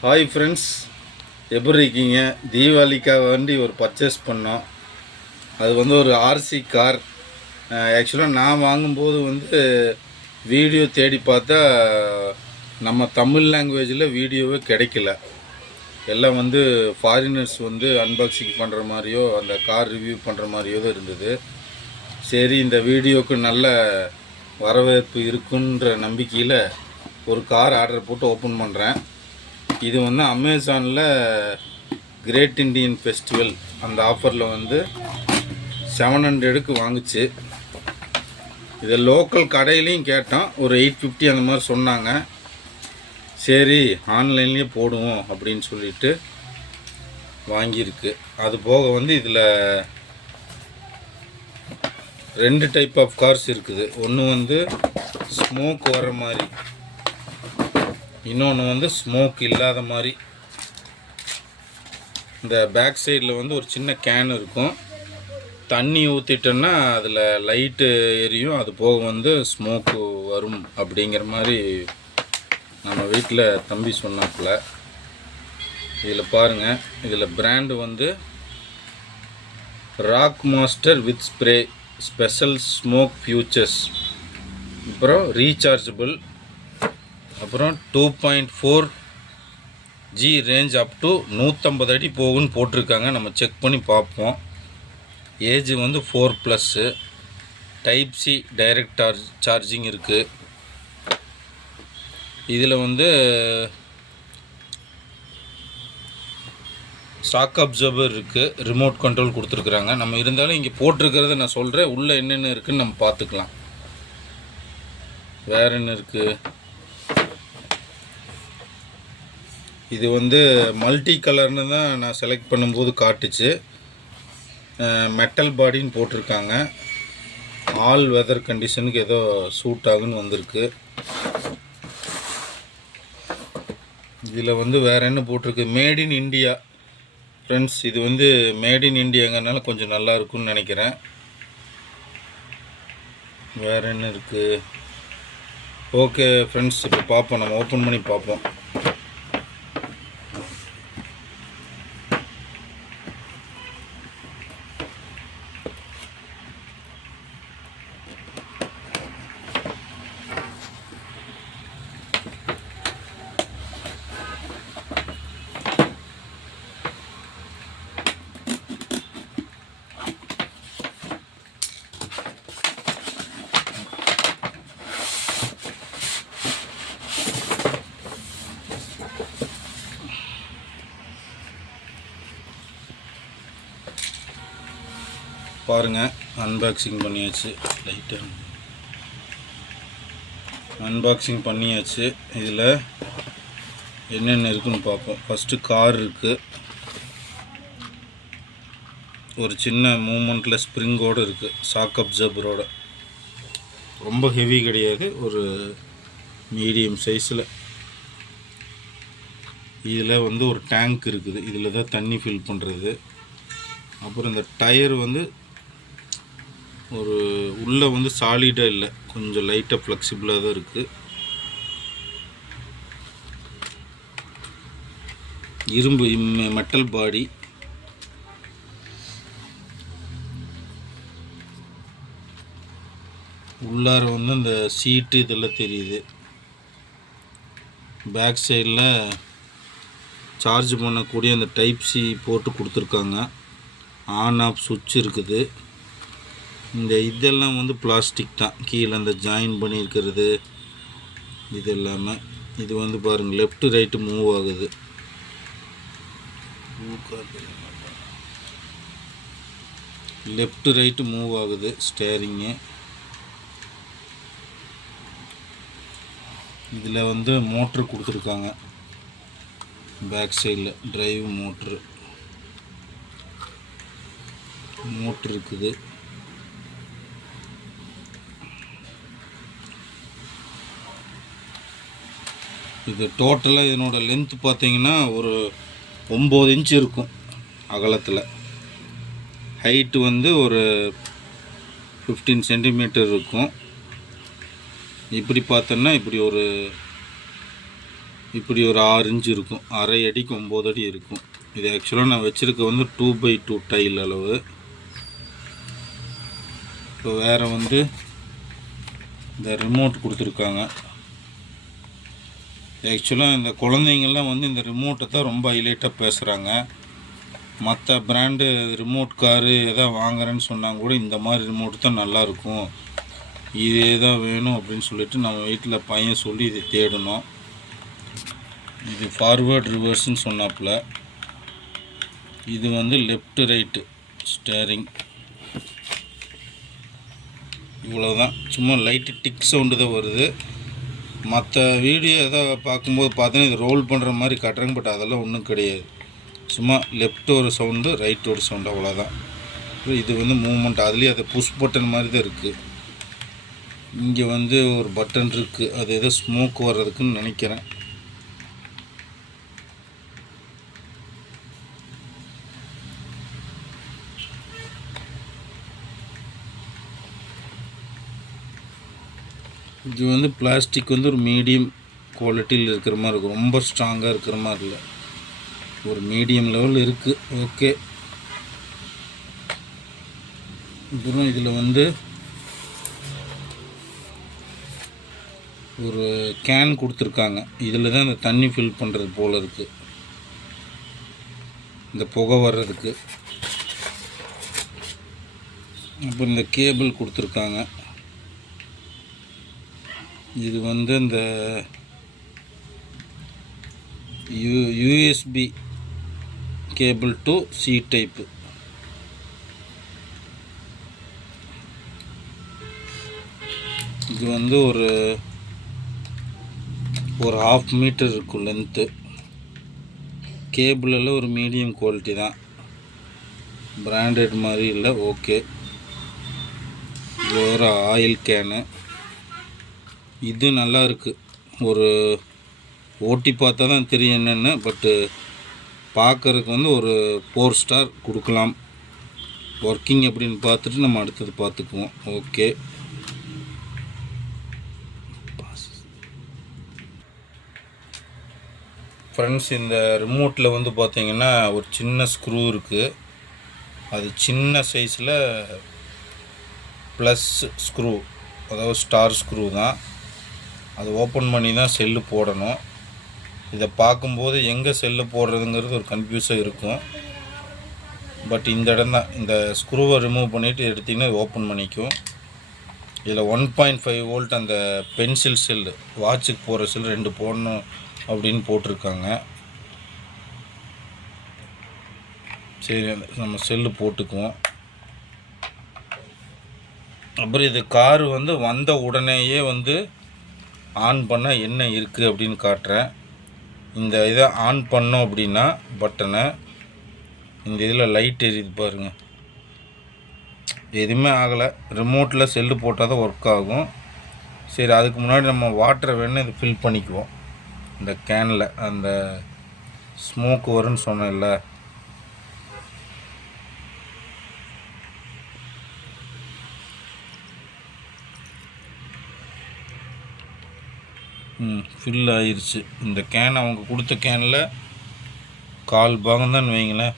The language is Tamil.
ஹாய் ஃப்ரெண்ட்ஸ், எப்படி இருக்கீங்க? தீபாவளிக்காக வேண்டி ஒரு பர்ச்சேஸ் பண்ணோம். அது வந்து ஒரு ஆர்சி கார். ஆக்சுவலாக நான் வாங்கும்போது வந்து வீடியோ தேடி பார்த்தா நம்ம தமிழ் லாங்குவேஜில் வீடியோவே கிடைக்கல. எல்லாம் வந்து ஃபாரினர்ஸ் வந்து அன்பாக்சிங் பண்ணுற மாதிரியோ அந்த கார் ரிவ்யூ பண்ணுற மாதிரியோ தான் இருந்தது. சரி, இந்த வீடியோவுக்கு நல்ல வரவேற்பு இருக்குன்ற நம்பிக்கையில் ஒரு கார் ஆர்டர் போட்டு ஓப்பன் பண்ணுறேன். இது வந்து அமேசானில் கிரேட் இண்டியன் ஃபெஸ்டிவல் அந்த ஆஃபரில் வந்து 700க்கு வாங்குச்சு. இதை லோக்கல் கடையிலையும் கேட்டோம், ஒரு 850 அந்த மாதிரி சொன்னாங்க. சரி, ஆன்லைன்லேயே போடுவோம் அப்படின்னு சொல்லிட்டு வாங்கியிருக்கு. அது போக வந்து இதில் 2 டைப் ஆஃப் கார்ஸ் இருக்குது. ஒன்று வந்து ஸ்மோக் வர மாதிரி, இன்னொன்று வந்து ஸ்மோக் இல்லாத மாதிரி. இந்த பேக் சைடில் வந்து ஒரு சின்ன கேன் இருக்கும். தண்ணி ஊற்றிட்டோன்னா அதில் லைட்டு எரியும். அது போக வந்து ஸ்மோக்கு வரும் அப்படிங்கிற மாதிரி நம்ம வீட்டில் தம்பி சொன்னாப்புல. இதில் பாருங்கள், இதில் பிராண்டு வந்து rock master with spray special smoke features, அப்புறம் ரீசார்ஜபிள், அப்புறம் 2.4G ரேஞ்ச் அப் டு 150 அடி போகுன்னு போட்டிருக்காங்க. நம்ம செக் பண்ணி பார்ப்போம். ஏஜ் வந்து 4+, டைப் சி டைரக்ட் சார்ஜிங் இருக்குது. இதில் வந்து ஷாக் அப்சர்வர் இருக்குது, ரிமோட் கண்ட்ரோல் கொடுத்துருக்குறாங்க. நம்ம இருந்தாலும் இங்கே போட்டிருக்கிறத நான் சொல்கிறேன், உள்ளே என்னென்ன இருக்குதுன்னு நம்ம பார்த்துக்கலாம். வேறு என்ன இருக்குது? இது வந்து மல்டி கலர்னு தான் நான் செலக்ட் பண்ணும்போது காட்டுச்சு. மெட்டல் பாடின்னு போட்டிருக்காங்க. ஆல் வெதர் கண்டிஷனுக்கு ஏதோ சூட் ஆகுன்னு வந்திருக்கு. இதில் வந்து வேறு என்ன போட்டிருக்கு? Made in India. ஃப்ரெண்ட்ஸ், இது வந்து மேட் இன் இண்டியாங்கிறனால கொஞ்சம் நல்லா இருக்குன்னு நினைக்கிறேன். வேறு என்ன இருக்குது? ஓகே ஃப்ரெண்ட்ஸ், இப்போ பார்ப்போம், நம்ம ஓப்பன் பண்ணி பார்ப்போம். பாருங்கள், அன்பாக்சிங் பண்ணியாச்சு. லைட்டாக அன்பாக்சிங் பண்ணியாச்சு. இதில் என்னென்ன இருக்குன்னு பார்ப்போம். ஃபஸ்ட்டு கார் இருக்குது. ஒரு சின்ன மூமெண்ட்டில் ஸ்ப்ரிங்கோடு இருக்குது, ஷாக் அப்சர்வரோட. ரொம்ப ஹெவி கிடையாது, ஒரு மீடியம் சைஸில். இதில் வந்து ஒரு டேங்க் இருக்குது, இதில் தான் தண்ணி ஃபில் பண்ணுறது. அப்புறம் இந்த டயர் வந்து ஒரு உள்ளே வந்து சாலிடாக இல்லை, கொஞ்சம் லைட்டாக ஃப்ளெக்சிபிளாக தான் இருக்குது. இரும்பு மெட்டல் பாடி. உள்ளார வந்து இந்த சீட்டு இதெல்லாம் தெரியுது. பேக் சைடில் சார்ஜ் பண்ணக்கூடிய அந்த டைப் சி போட்டு கொடுத்துருக்காங்க. ஆன் ஆஃப் சுவிட்ச் இருக்குது. இந்த இதெல்லாம் வந்து பிளாஸ்டிக் தான். கீழே அந்த ஜாயின் பண்ணியிருக்கிறது இது எல்லாமே. இது வந்து பாருங்கள், லெஃப்ட்டு ரைட்டு மூவ் ஆகுது. லெஃப்ட்டு ரைட்டு மூவ் ஆகுது ஸ்டேரிங்கு. இதில் வந்து மோட்ரு கொடுத்துருக்காங்க. பேக் சைடில் டிரைவ் மோட்ரு இருக்குது. இது டோட்டலாக இதனோட லென்த் பார்த்தீங்கன்னா ஒரு 9 இன்ச் இருக்கும் அகலத்தில். ஹைட்டு வந்து ஒரு 15 சென்டிமீட்டர் இருக்கும். இப்படி பார்த்தோன்னா இப்படி ஒரு இப்படி ஒரு 6 இன்ச்சு இருக்கும், அரை அடிக்கு 9 அடி இருக்கும். இது ஆக்சுவலாக நான் வச்சுருக்க வந்து 2x2 டைல் அளவு. இப்போ வேறு வந்து இந்த ரிமோட் கொடுத்துருக்காங்க. ஆக்சுவலாக இந்த குழந்தைங்கள்லாம் வந்து இந்த ரிமோட்டை தான் ரொம்ப ஹைலைட்டாக பேசுகிறாங்க. மற்ற பிராண்டு ரிமோட் காரு எதாவது வாங்குறேன்னு சொன்னாங்க கூட இந்த மாதிரி ரிமோட் தான் நல்லாயிருக்கும், இதே தான் வேணும் அப்படின்னு சொல்லிட்டு நம்ம வீட்டில் பையன் சொல்லி இதை தேடணும். இது ஃபார்வேர்டு ரிவர்ஸ்ன்னு சொன்னாப்புல. இது வந்து லெஃப்ட் ரைட்டு ஸ்டேரிங். இவ்வளோதான், சும்மா லைட்டு டிக் சவுண்டு தான் வருது. மற்ற வீடியோ எதாவது பார்க்கும்போது பார்த்தீங்கன்னா இது ரோல் பண்ணுற மாதிரி காட்டுறாங்க, பட் அதெல்லாம் ஒன்றும் கிடையாது. சும்மா லெஃப்ட் ஒரு சவுண்டு, ரைட் ஒரு சவுண்டு, அவ்வளோதான். இது வந்து மூமெண்ட், அதுலேயே அது புஷ் பட்டன் மாதிரி தான் இருக்குது. இங்கே வந்து ஒரு பட்டன் இருக்குது, அது ஏதோ ஸ்மோக் வர்றதுக்குன்னு நினைக்கிறேன். இது வந்து பிளாஸ்டிக் வந்து ஒரு மீடியம் குவாலிட்டியில் இருக்கிற மாதிரி இருக்கும், ரொம்ப ஸ்ட்ராங்காக இருக்கிற மாதிரி இல்லை, ஒரு மீடியம் லெவல் இருக்குது. ஓகே. அப்புறம் இதில் வந்து ஒரு கேன் கொடுத்துருக்காங்க. இதில் தான் இந்த தண்ணி ஃபில் பண்ணுறது போல் இருக்குது, இந்த புகை வர்றதுக்கு. அப்புறம் இந்த கேபிள் கொடுத்துருக்காங்க. இது வந்து இந்த USB cable to C type. இது வந்து ஒரு 1/2 மீட்டர் இருக்கும் லென்த்து. கேபிளில் ஒரு மீடியம் குவாலிட்டி தான், பிராண்டட் மாதிரி இல்லை. ஓகே. இது ஒரு ஆயில் கேனு. இது நல்லா இருக்குது, ஒரு ஓட்டி பார்த்தா தான் தெரியும் என்னென்னு, பட்டு பார்க்குறதுக்கு வந்து ஒரு 4 ஸ்டார் கொடுக்கலாம். ஒர்க்கிங் எப்படின்னு பார்த்துட்டு நம்ம அடுத்தது பார்த்துக்குவோம். ஓகே. ஃப்ரெண்ட்ஸ், இந்த ரிமோட்டில் வந்து பார்த்திங்கன்னா ஒரு சின்ன ஸ்க்ரூ இருக்குது. அது சின்ன சைஸில் ப்ளஸ் ஸ்க்ரூ, அதாவது ஸ்டார் ஸ்க்ரூ தான். அது ஓப்பன் பண்ணி தான் செல்லு போடணும். இதை பார்க்கும்போது எங்கே செல்லு போடுறதுங்கிறது ஒரு கன்ஃபியூஸாக இருக்கும். பட் இந்த இடம் தான், இந்த ஸ்க்ரூவை ரிமூவ் பண்ணிவிட்டு எடுத்திங்கன்னா ஓப்பன் பண்ணிக்கும். இதில் 1.5 வோல்ட் அந்த பென்சில் செல்லு, வாட்சுக்கு போகிற செல் 2 போடணும் அப்படின்னு போட்டிருக்காங்க. சரி, நம்ம செல்லு போட்டுக்குவோம். அப்புறம் இது காரு வந்து வந்த உடனேயே வந்து ஆன் பண்ண என்ன இருக்குது அப்படின்னு காட்டுறேன். இந்த இதை ஆன் பண்ணோம் அப்படின்னா பட்டனை, இந்த இதில் லைட் எரியுது பாருங்கள், எதுவுமே ஆகலை. ரிமோட்டில் செல்லு போட்டால் தான் ஒர்க் ஆகும். சரி, அதுக்கு முன்னாடி நம்ம வாட்டரை வேணும் இது ஃபில் பண்ணிக்குவோம். இந்த கேனில் அந்த ஸ்மோக் வரும்னு சொன்னேன்ல, ஃபில் ஆயிடுச்சு. இந்த கேன் அவங்க கொடுத்த கேனில் 1/4 பாகம் தான் வைங்களேன்.